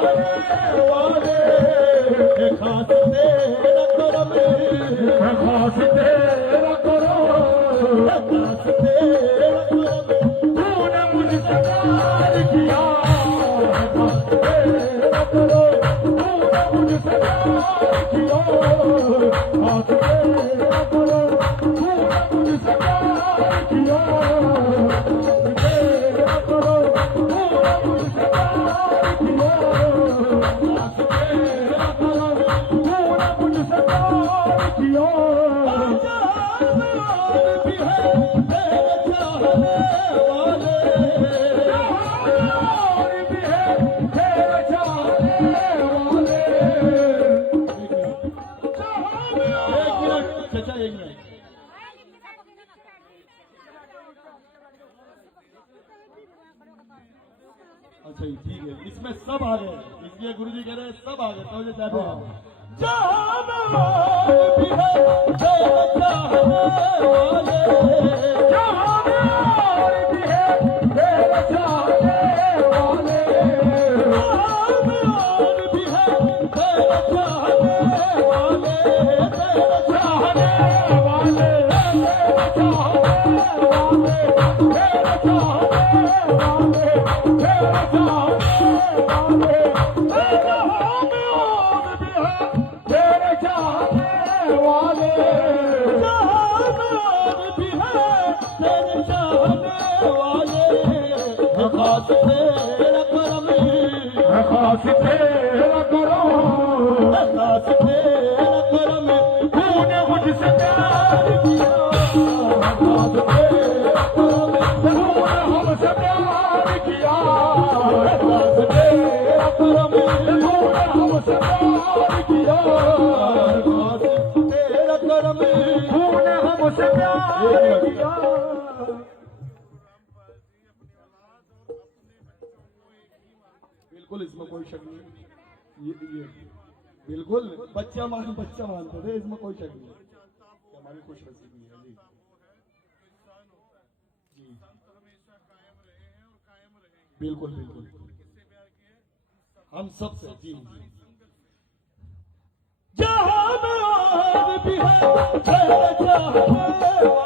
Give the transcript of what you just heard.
चाहने वाले खास तेरा करम खास तेरा करम खास तेरा करम तूने मुझसे प्यार किया खास तेरा करम तूने मुझसे प्यार किया खास तेरा करम तूने मुझसे प्यार किया तेरा करम तूने मुझसे प्यार किया खास तेरा करम तूने मुझसे प्यार किया भी है तेरे चाहने वाले भी है तेरे चाहने वाले चाचा एक मिनट अच्छा ठीक है इसमें सब आ गए इसलिए गुरुजी कह रहे हैं सब आ गए तो मुझे चाहते हैं जहां भी है तेरे चाहने वाले जहां भी है तेरे चाहने वाले जहां भी है तेरे चाहने वाले तेरे चाहने वाले तेरे चाहने वाले तेरे चाहने वाले तेरे चाहने वाले तेरे चाहने वाले भी है तेरे चाहने वाले खास तेरा करम खास तेरा करम खास तेरा करम तूने मुझसे प्यार किया खास तेरा करम तूने हमसे प्यार किया खास तेरा करम तूने हमसे प्यार किया खास तेरा करम तूने हमसे प्यार किया बिल्कुल इसमें कोई शक नहीं ये बिल्कुल बच्चा मानते थे इसमें कोई शक नहीं हमारी खुश नसीबी है जी जी बिल्कुल बिल्कुल हम सब से जी जहां में भी है तेरे चाहने